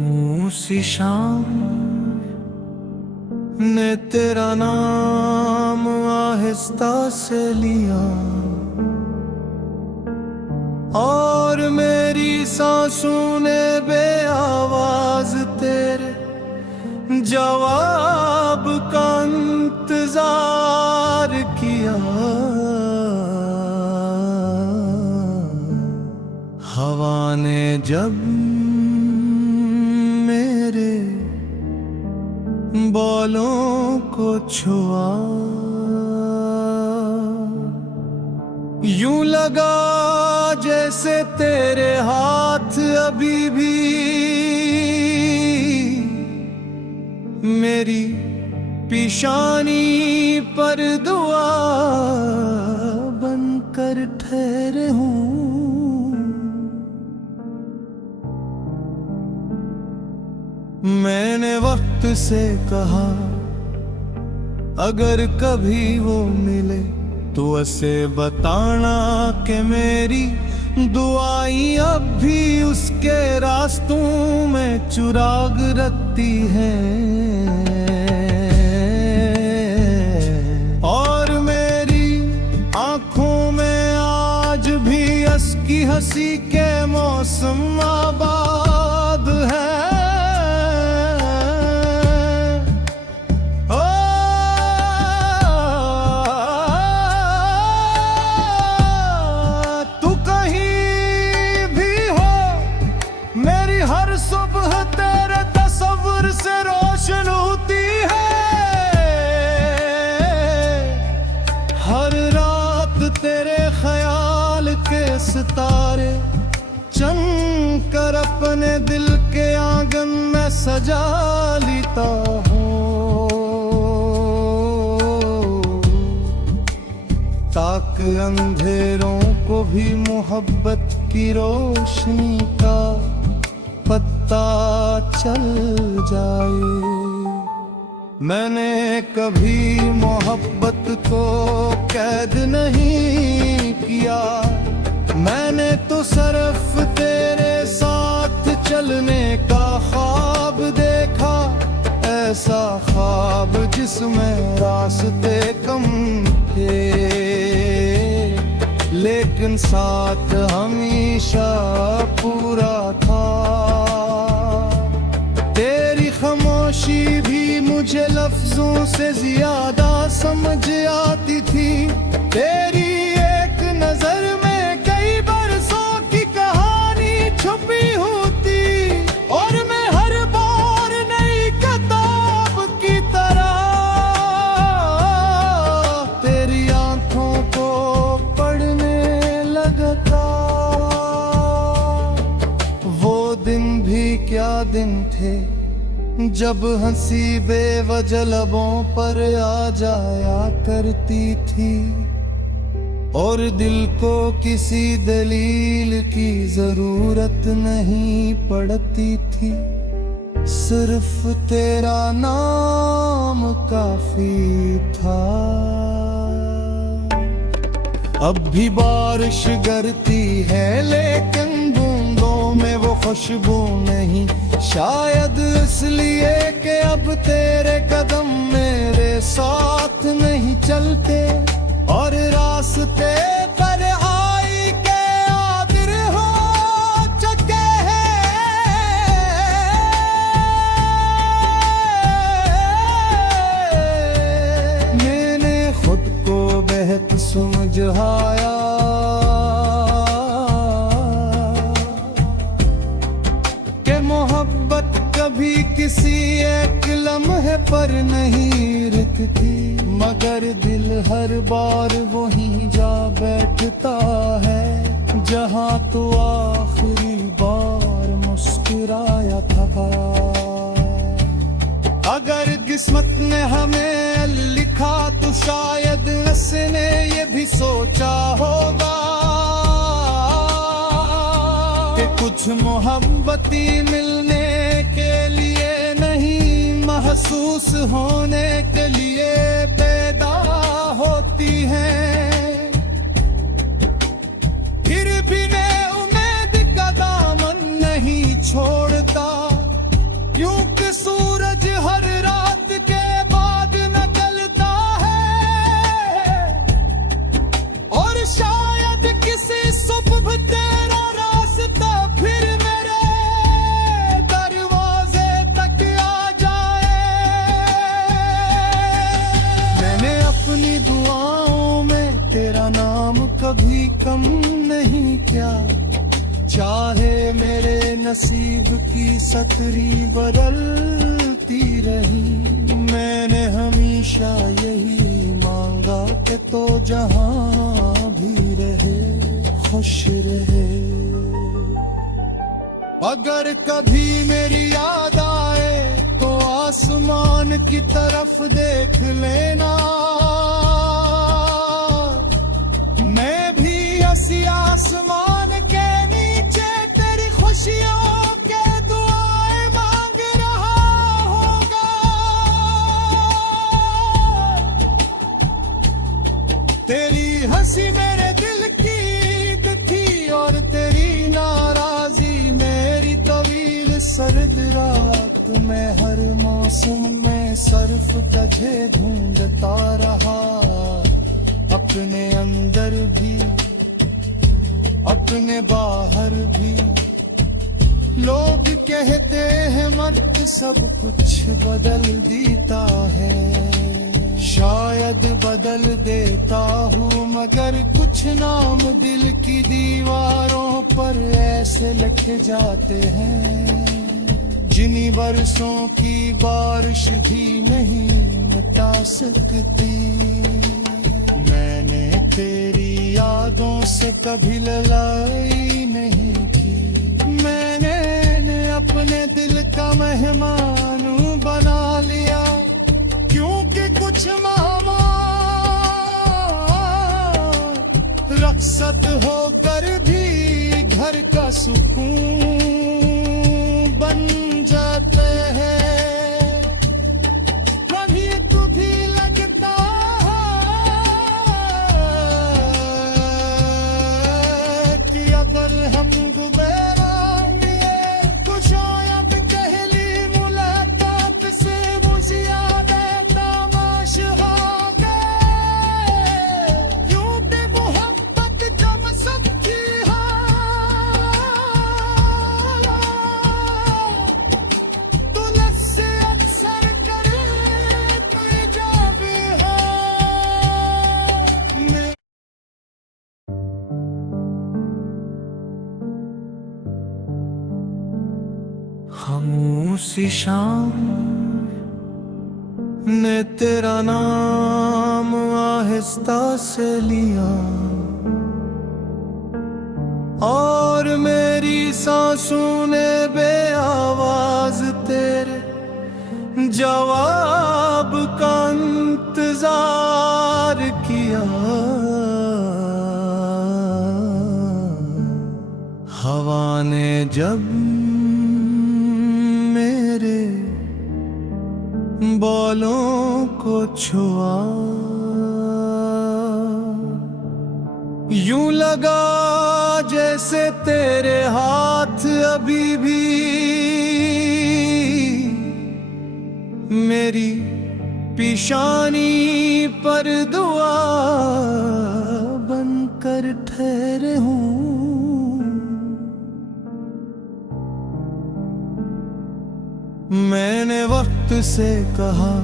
उसी शाम ने तेरा नाम आहिस्ता से लिया और मेरी सांसों ने बेआवाज तेरे जवाब का इंतजार किया। हवा ने जब मेरे बालों को छुआ, यूं लगा जैसे तेरे हाथ अभी भी मेरी पेशानी पर दुआ बनकर ठहरे हूँ। मैंने वक्त से कहा अगर कभी वो मिले तो उसे बताना कि मेरी दुआएं अब भी उसके रास्तों में चिराग रखती हैं और मेरी आंखों में आज भी उसकी हंसी के मौसम आबाद है। हर सुबह तेरे तस्वीर से रोशन होती है, हर रात तेरे ख्याल के सितारे चमकर अपने दिल के आंगन में सजा लेता हूँ, ताकि अंधेरों को भी मोहब्बत की रोशनी का पता चल जाए। मैंने कभी मोहब्बत को कैद नहीं किया, मैंने तो सिर्फ तेरे साथ चलने का ख्वाब देखा, ऐसा ख्वाब जिसमें रास्ते कम थे लेकिन साथ हमेशा पूरा था। तेरी खामोशी भी मुझे लफ्जों से ज्यादा समझ आती थी, तेरी एक नजर में कई बरसों की कहानी छुपी होती और मैं हर बार नई किताब की तरह तेरी आंखों को पढ़ने लगता। वो दिन भी क्या दिन थे जब हंसी बेवजह लबों पर आ जाया करती थी और दिल को किसी दलील की जरूरत नहीं पड़ती थी, सिर्फ तेरा नाम काफी था। अब भी बारिश गिरती है लेकिन बूंदों में वो खुशबू नहीं, शायद इसलिए कि अब तेरे कदम मेरे साथ नहीं चलते और रास्ते पर आई के आदिर हो चुके हैं। मैंने खुद को बेहद समझाया कि मोहब्बत कभी किसी एक लम्हे पर नहीं रुकती, मगर दिल हर बार वहीं जा बैठता है जहां तो आखिरी बार मुस्कुराया था। अगर किस्मत ने हमें लिखा तो शायद उसने ये भी सोचा होगा कि कुछ मोहब्बती मिलने के लिए नहीं महसूस होने के लिए पैदा होती हैं। फिर भी मैं उम्मीद का दामन नहीं छोड़ता, कभी कम नहीं क्या, चाहे मेरे नसीब की सतरी बदलती रही। मैंने हमेशा यही मांगा कि तो जहां भी रहे खुश रहे। अगर कभी मेरी याद आए तो आसमान की तरफ देख लेना, मैं भी ऐसी आसमान के नीचे तेरी खुशियों के दुआएं मांग रहा होगा। तेरी हंसी मेरे दिल की ईद थी और तेरी नाराजी मेरी तवील सर्द रात में। हर मौसम में सर्फ तुझे ढूंढता रहा, अपने अंदर भी अपने बाहर भी। लोग कहते हैं मर्द सब कुछ बदल देता है, शायद बदल देता हूँ मगर कुछ नाम दिल की दीवारों पर ऐसे लिखे जाते हैं जिन्हीं बरसों की बारिश भी नहीं मिटा सकती। मैंने तेरी यादों से कभी लड़ाई नहीं की, मैंने अपने दिल का मेहमान बना लिया। क्योंकि कुछ मेहमान रखसत होकर भी घर का सुकून बन जाते हैं। कभी भी लगता है कि अगर हम दोबारा मिले तो शायद पहली मुलाकात से मुझे यादें तमाश हो गए। यूं भी मोहब्बत जब सबकी है, खामोशी शाम ने तेरा नाम आहिस्ता से लिया और मेरी सांसों ने बेआवाज तेरे जवाब का इंतजार किया। हवा ने जब मेरे बालों को छुआ, यूं लगा जैसे तेरे हाथ अभी भी मेरी पेशानी पर दुआ बनकर ठहरे हूँ। मैंने वक्त से कहा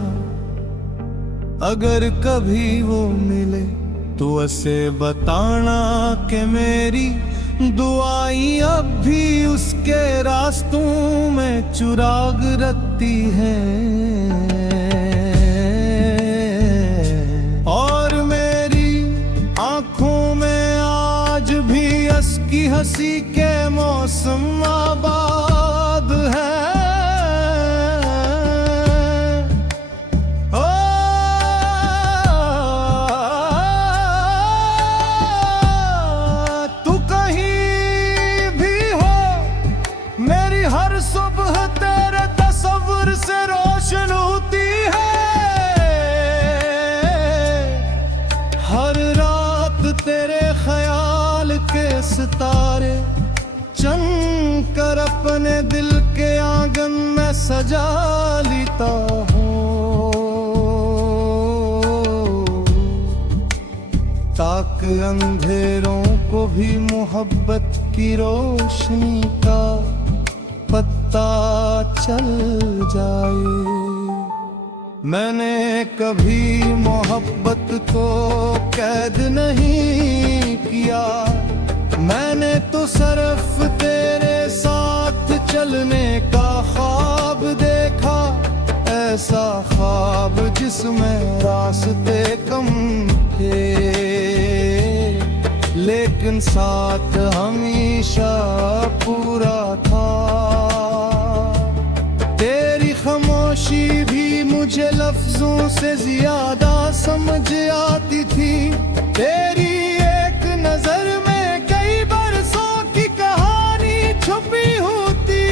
अगर कभी वो मिले तो उसे बताना कि मेरी दुआएं अब भी उसके रास्तों में चिराग रखती हैं। और मेरी आंखों में आज भी उसकी हंसी के मौसम आबाद है। हर सुबह तेरे तस्वीर से रोशन होती है, हर रात तेरे ख्याल के सितारे चमकर अपने दिल के आंगन में सजा लेता हूँ, ताकि अंधेरों को भी मोहब्बत की रोशनी का पता चल जाए। मैंने कभी मोहब्बत को कैद नहीं किया। मैंने तो सिर्फ तेरे साथ चलने का ख्वाब देखा, ऐसा ख्वाब जिसमें रास्ते कम थे, लेकिन साथ हमेशा पूरा था। तेरी खामोशी भी मुझे लफ्जों से ज्यादा समझ आती थी। तेरी एक नजर में कई बरसों की कहानी छुपी होती,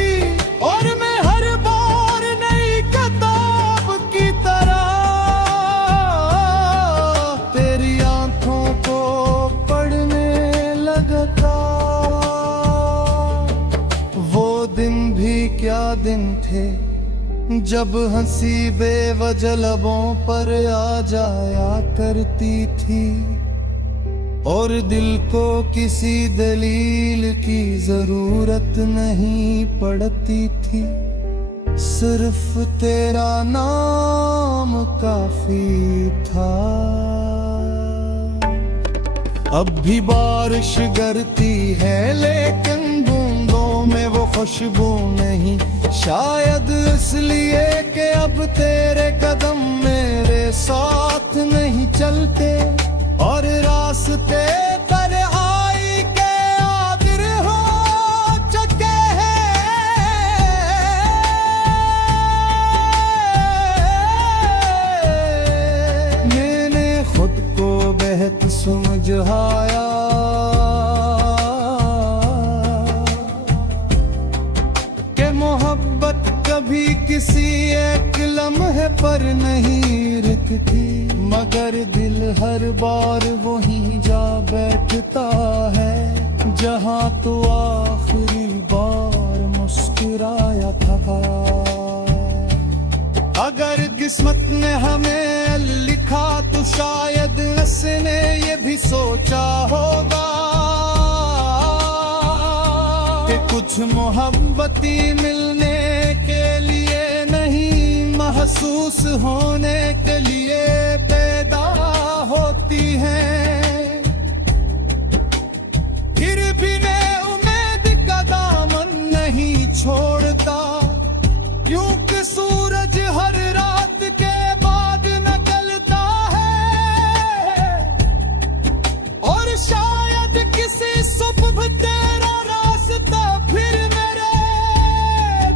और मैं हर बार नई किताब की तरह तेरी आंखों को पढ़ने लगता। वो दिन भी क्या दिन थे जब हंसी बेवजह लबों पर आ जाया करती थी, और दिल को किसी दलील की जरूरत नहीं पड़ती थी। सिर्फ तेरा नाम काफी था। अब भी बारिश गिरती है लेकिन बूंदों में वो खुशबू नहीं, शायद इसलिए कि अब तेरे कदम मेरे साथ नहीं चलते, और रास्ते तन्हाई के आबिर हो चुके हैं। मैंने खुद को बेहद समझाया कि मोहब्बत कभी किसी एक लम्हे पर नहीं रुकती, मगर दिल हर बार वहीं जा बैठता है जहां तो आखिरी बार मुस्कुराया था। अगर किस्मत ने हमें लिखा तो शायद उसने ये भी सोचा होगा कि कुछ मोहब्बती मिलने के लिए नहीं, महसूस होने के लिए पैदा होती हैं। फिर भी मैं उम्मीद का दामन नहीं छोड़ता, क्योंकि सूरज हर रात के बाद निकलता है, और शायद किसी सुबह तेरा रास्ता फिर मेरे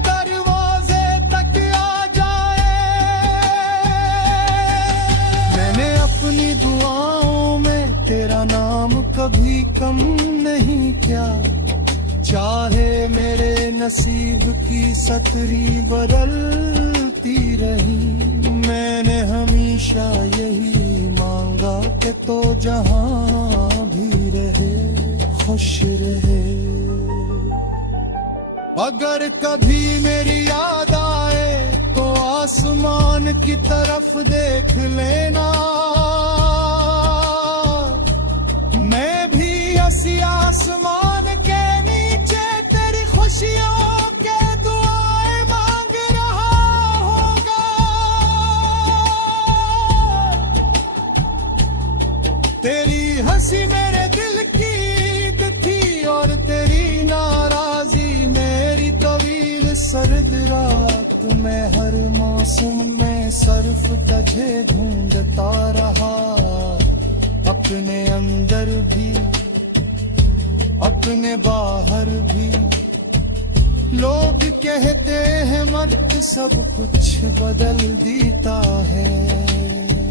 दरवाजे तक आ जाए। मैंने अपनी दुआओं में तेरा नाम कभी कम नहीं किया, चाहे मेरे नसीब की सतरी बदलती रही। मैंने हमेशा यही मांगा कि तो जहां भी रहे खुश रहे। अगर कभी मेरी याद आए तो आसमान की तरफ देख लेना, मैं भी हंसी आसमान के नीचे तेरी खुशियों के दुआएं मांग रहा होगा। तेरी हंसी मेरे दिल की ईद थी, और तेरी नाराजी मेरी तवील सर्द रात में हर मौसम में सर्फ तुझे ढूंढता रहा। अपने अंदर भी अपने बाहर भी लोग कहते हैं मर्द सब कुछ बदल देता है,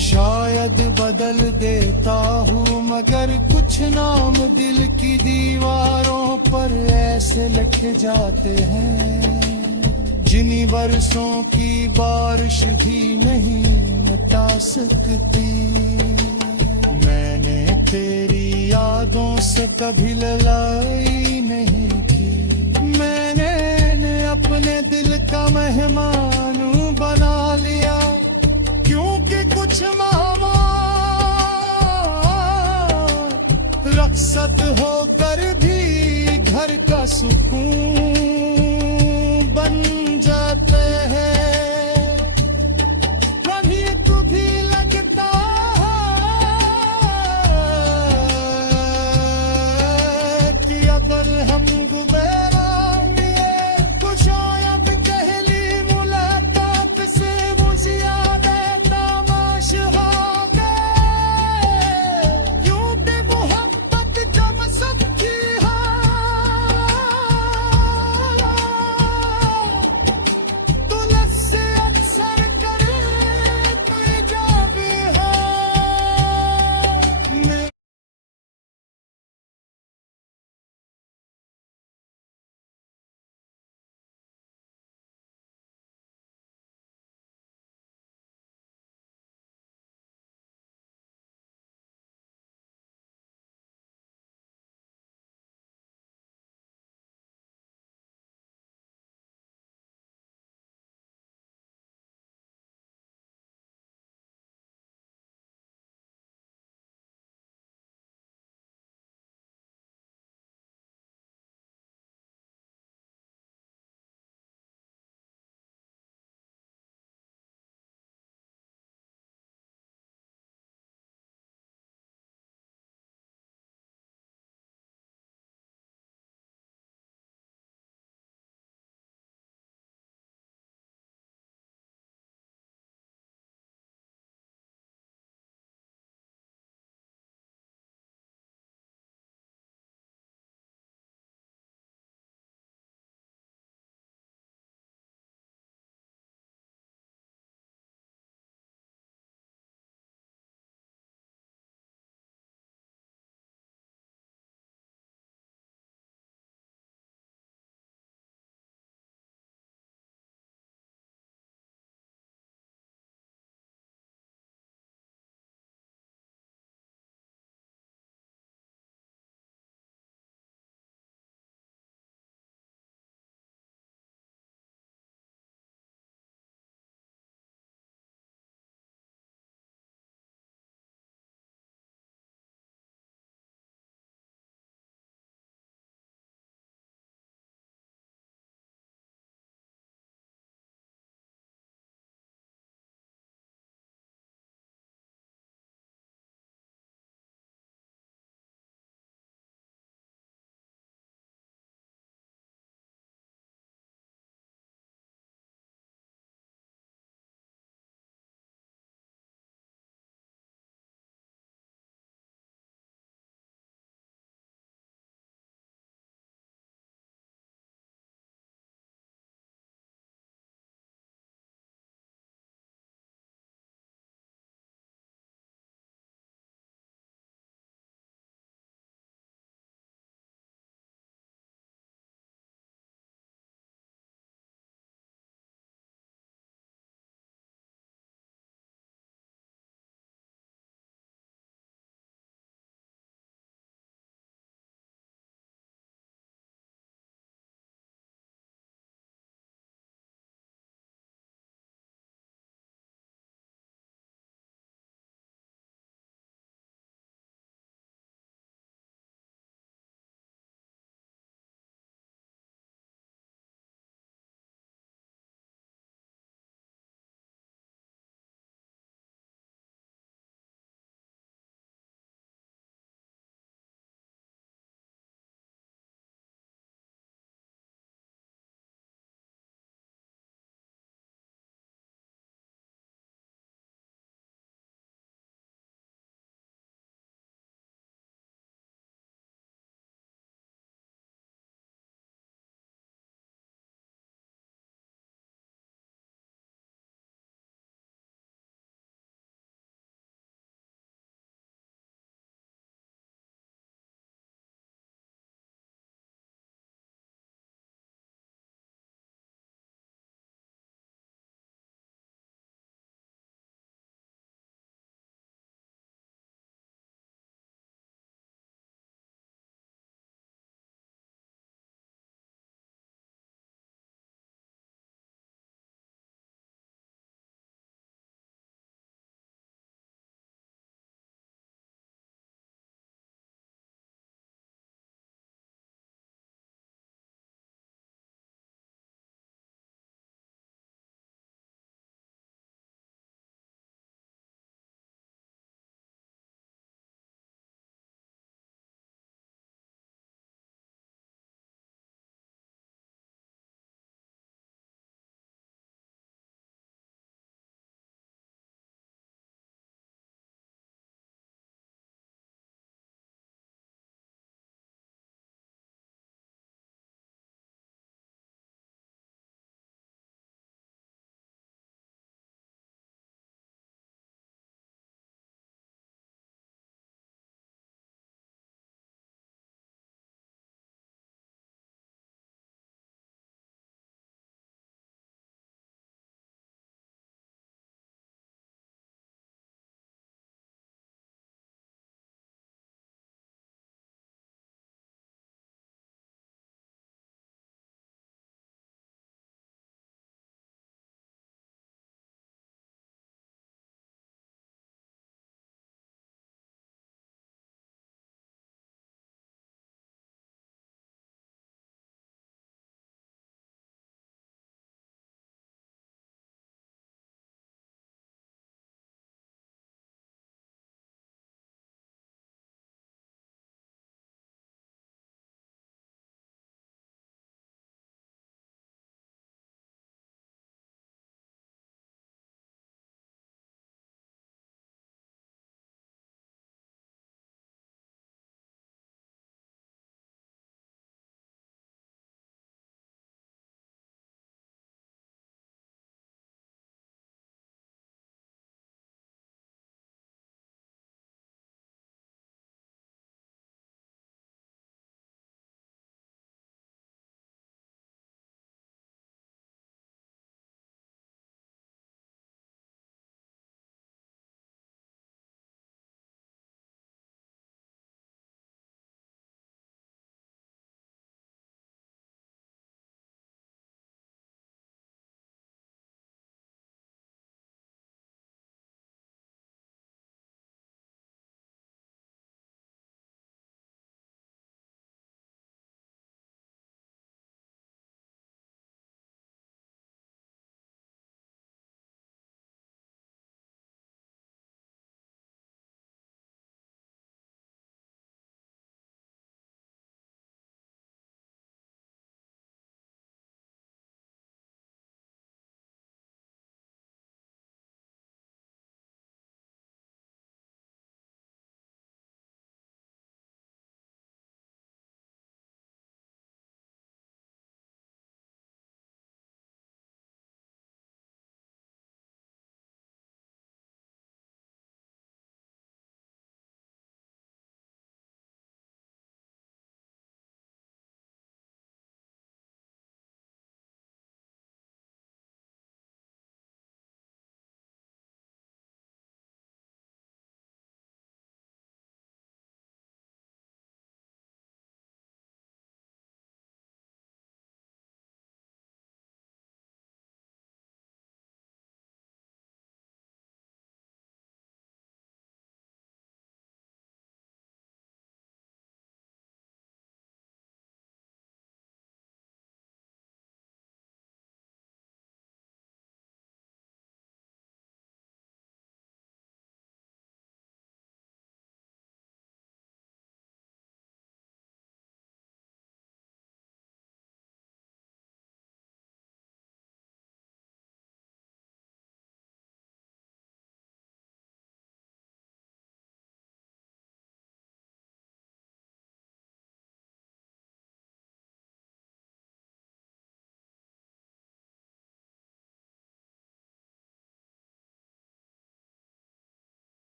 शायद बदल देता हूँ, मगर कुछ नाम दिल की दीवारों पर ऐसे लिखे जाते हैं जिन्हीं बरसों की बारिश भी नहीं मिटा सकती। मैंने तेरी यादों से कभी लड़ाई नहीं की, मैंने अपने दिल का मेहमान बना लिया, क्योंकि कुछ मेहमान रखसत होकर भी घर का सुकून